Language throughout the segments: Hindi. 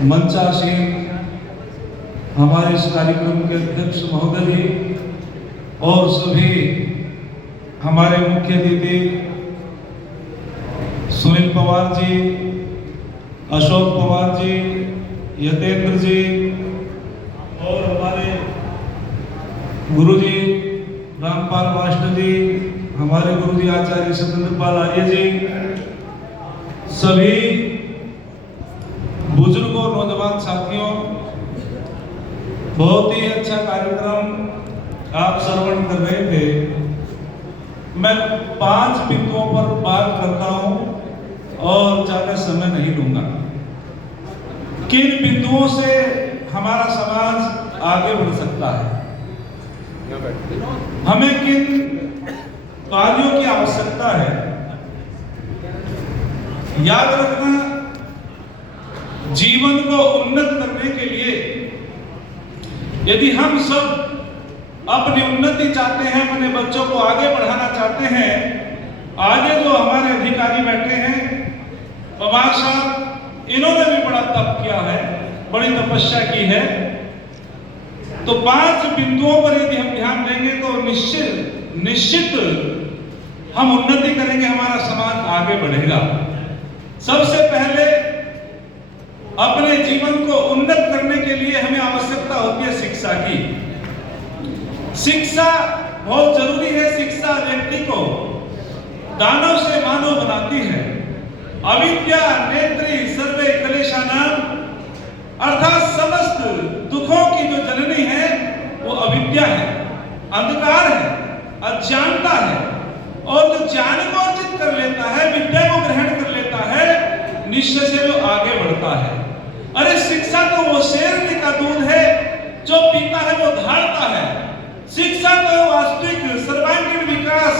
मंचासीन हमारे इस कार्यक्रम के अध्यक्ष महोदय जी और सभी हमारे मुख्य अतिथि सुनील पवार जी, अशोक पवार जी, यतेंद्र जी और हमारे गुरुजी रामपाल मास्टर जी, हमारे गुरुजी आचार्य सत्येंद्रपाल आर्य जी, सभी बुजुर्गों नौजवान साथियों, बहुत ही अच्छा कार्यक्रम आप श्रवण कर रहे थे। मैं 5 बिंदुओं पर बात करता हूं और ज्यादा समय नहीं लूंगा। किन बिंदुओं से हमारा समाज आगे बढ़ सकता है, हमें किन कार्यों की आवश्यकता है। याद रखना, जीवन को उन्नत करने के लिए यदि हम सब अपनी उन्नति चाहते हैं, अपने बच्चों को आगे बढ़ाना चाहते हैं, आगे जो हमारे अधिकारी बैठे हैं पवार साहब, इन्होंने भी बड़ा तप किया है, बड़ी तपस्या की है। तो 5 बिंदुओं पर यदि हम ध्यान देंगे तो निश्चित हम उन्नति करेंगे, हमारा समाज आगे बढ़ेगा। सबसे पहले अपने जीवन को उन्नत करने के लिए हमें आवश्यकता होती है शिक्षा की। शिक्षा बहुत जरूरी है। शिक्षा व्यक्ति को दानव से मानव बनाती है। अविद्या नेत्री सर्वे क्लेशानाम, अर्थात समस्त दुखों की जो जननी है वो अविद्या है, अंधकार है, अज्ञानता है। और जो ज्ञान को अर्जित कर लेता है, विद्या को ग्रहण कर लेता है, निश्चय से वो आगे बढ़ता है। अरे शिक्षा तो वो शेरनी का दूध है, जो पीता है वो धारता है। शिक्षा तो वास्तविक सर्वांगीण विकास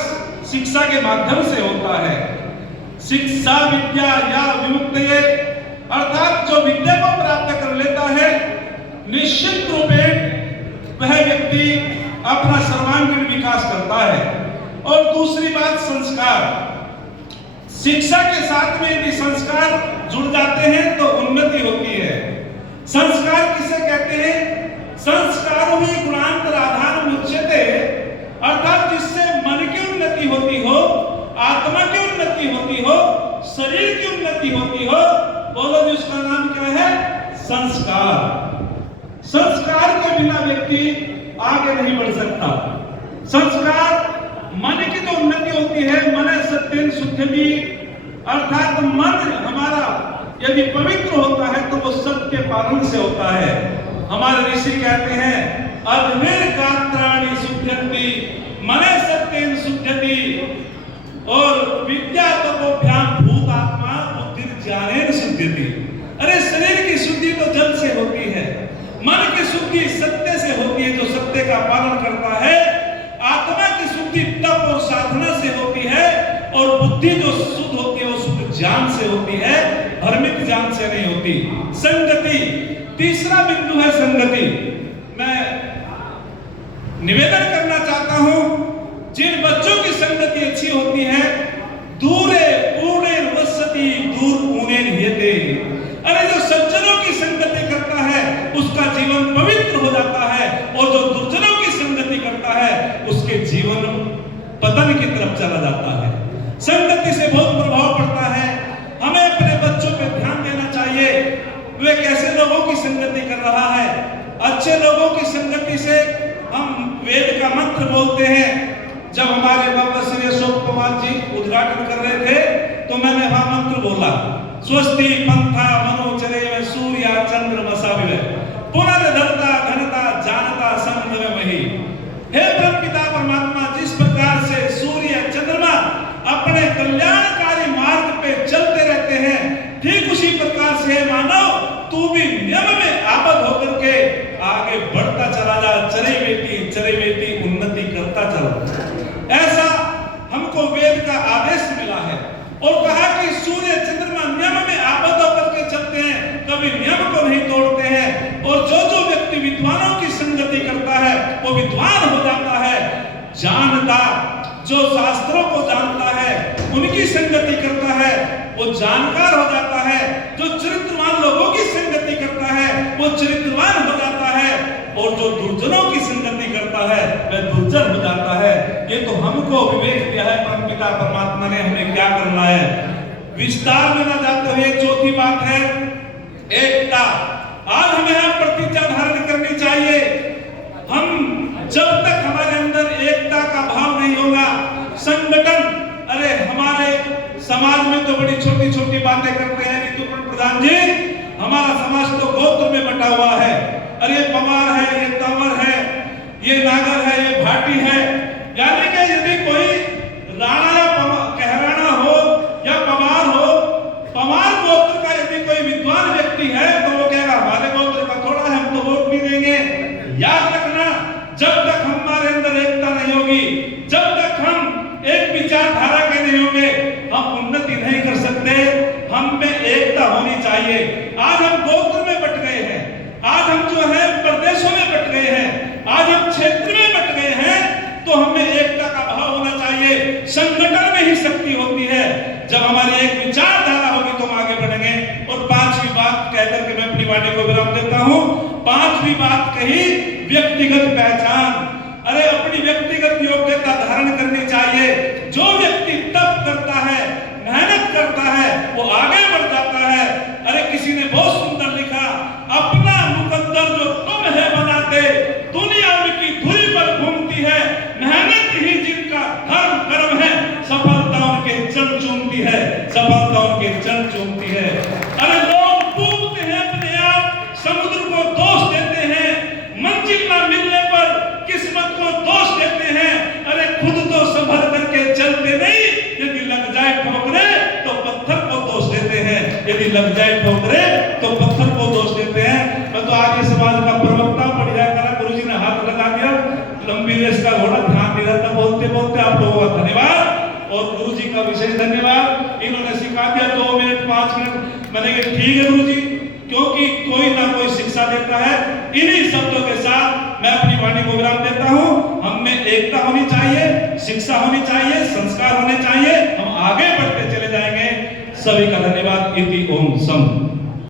शिक्षा के माध्यम से होता है। शिक्षा विद्या या विमुक्तये, अर्थात जो विद्या को प्राप्त कर लेता है, निश्चित रूप में वह व्यक्ति अपना सर्वांगीण विकास करता है। और दूसरी बात संस्कार। शिक्षा के साथ में यदि संस्कार जुड़ जाते हैं तो उन्नति होती है। संस्कार किसे कहते हैं? संस्कारों ही गुणांतराधान मुच्यते, अर्थात जिससे मन की उन्नति होती हो, आत्मा की उन्नति होती हो, शरीर की उन्नति होती हो, बोलो जी उसका नाम क्या है? संस्कार। संस्कार के बिना व्यक्ति आगे नहीं बढ़ सकता। संस्कार मन की जो उन्नति होती है, मन सत्येन शुद्धि, अर्थात मन हमारा यदि पवित्र होता है तो वो सत्य पालन से होता है। हमारे ऋषि कहते हैं अग्निर गात्राणि शुद्धन्ति मने सत्येन शुद्धति, और विद्या तपोभ्याम भूतात्मा बुद्धि ज्ञानेन शुद्धति। अरे शरीर की शुद्धि तो जल से होती है, मन की शुद्धि सत्य से होती है, जो सत्य का पालन करता है। आत्मा की शुद्धि तप और साधना से होती है, और बुद्धि जो शुद्ध होती है वो शुद्ध ज्ञान से होती है, भ्रमित ज्ञान से नहीं होती। संगति, तीसरा बिंदु है संगति। मैं निवेदन करना चाहता हूं, जिन बच्चों की संगति अच्छी होती है, दूरे पूर्णे वसति दूर पूर्णे नियते। अरे जो सज्जनों की संगति करता है उसका जीवन पवित्र हो जाता है, और जो दुर्जनों की संगति करता है उसके जीवन पतन की तरफ चला जाता है। संगति से बहुत प्रभाव पड़ता है। हमें अपने बच्चों पे ध्यान देना चाहिए, वे कैसे लोगों की संगति कर रहा है। अच्छे लोगों की संगति से हम वेद का मंत्र बोलते हैं। जब हमारे बाबा श्री अशोक पवार जी उद्घाटन कर रहे थे तो मैंने वहां मंत्र बोला, स्वस्ति पंथा मनोचरे में सूर्या चंद्रमसा विवे पुनर्धरता घनता जानता समन्वय मही। हे ब्रह्मपिता परमात्मा, जिस प्रकार से सूर्य चंद्रमा अपने कल्याणकारी मार्ग पे चलते रहते हैं, ठीक उसी प्रकार से मानव तू भी नियम में आबद्ध होकर के आगे बढ़ता चला जा, चरे बेटी उन्नति करता चला। ऐसा हमको वेद का आदेश मिला है, और कहा कि सूर्य चंद्रमा नियम में आबद्ध होकर के चलते हैं, कभी नियम को नहीं तोड़ते हैं। और जो व्यक्ति विद्वानों की संगति करता है वो विद्वान हो जाता है। जानता, जो शास्त्रों को जानता है उनकी संगति करता है वो जानकार हो जाता है। जो चरित्रवान लोगों की संगति करता वो चरित्रवान हो जाता है, और जो दुर्जनों की संगति करता है वह दुर्जन हो जाता है। ये तो हमको विवेक दिया है परमपिता परमात्मा ने, हमें क्या करना है। विस्तार में न जाते हुए चौथी बात है एकता। आज हमें यहाँ प्रतिज्ञा धारण करनी चाहिए। हम जब तक हमारे अंदर एकता का भाव नहीं होगा, संगठन, अरे हमारे समाज में तो बड़ी छोटी छोटी बातें करते हैं ऋतु प्रधान जी, हमारा समाज तो गोत्र में बटा हुआ है, अरे ये पवार है, ये तंवर है, ये नागर है, ये भाटी है। यानी कि यदि कोई राणा या कहराना हो या पवार हो, पवार गोत्र का यदि कोई विद्वान व्यक्ति है तो वो कहेगा हमारे गोत्र का थोड़ा है, हम तो वोट नहीं देंगे। याद रखना, जब तक हमारे अंदर एकता नहीं होगी, जब तक हम एक विचारधारा के नहीं होंगे, हम उन्नति नहीं कर सकते। हम में एकता होनी चाहिए। आज हम गोत्र में बट गए हैं, आज हम जो है प्रदेशों में बट गए हैं, आज हम क्षेत्र में बट गए हैं, तो हमें एकता का भाव होना चाहिए। संगठन में ही शक्ति होती है। जब हमारी एक विचारधारा होगी तो हम आगे बढ़ेंगे। और पांचवी बात कहकर के मैं अपनी वाणी को विराम देता हूं। पांचवी बात कही, व्यक्तिगत पहचान। अरे अपनी व्यक्तिगत योग्यता धारण करनी चाहिए। जो व्यक्ति तप करता है, मेहनत करता है, वो आगे बढ़ जाता है। अरे किसी ने बहुत सुंदर लिखा, अपना मुकद्दर जो तुम है बनाते, दुनिया उनकी धुरी पर घूमती है, मेहनत ही जिनका धर्म कर्म है, सफलता उनके चरण चूमती है, सफलता उनके चरण चूमती है। अरे लोग डूबते हैं अपने आप, समुद्र को दोष देते हैं, मंजिल न मिलने पर किस्मत को दोष देते हैं। अरे खुद तो संभल करके चलते नहीं, यदि लग जाए ठोकरे तो पत्थर को दोष देते हैं, यदि लग जाए ठोकरे तो पत्थर को दोष देते हैं। मैं तो आज ये समाज का प्रवक्ता बढ़िया करा, गुरुजी ने हाथ लगा दिया, लंबी रेस का घोड़ा ध्यान नहीं रहता, बोलते बोलते आप लोगों का धन्यवाद और गुरुजी का विशेष धन्यवाद। इन्होंने सिखा दिया 2 मिनट 5 मिनट। मैंने कहा ठीक है गुरुजी, क्योंकि कोई ना कोई शिक्षा देता है। इन्हीं शब्दों के साथ मैं अपनी वाणी को विराम देता हूं। हम में एकता होनी चाहिए, शिक्षा होनी चाहिए, संस्कार होने चाहिए, हम आगे बढ़ते चले जाएंगे। सभी का धन्यवाद। इति ओम सम।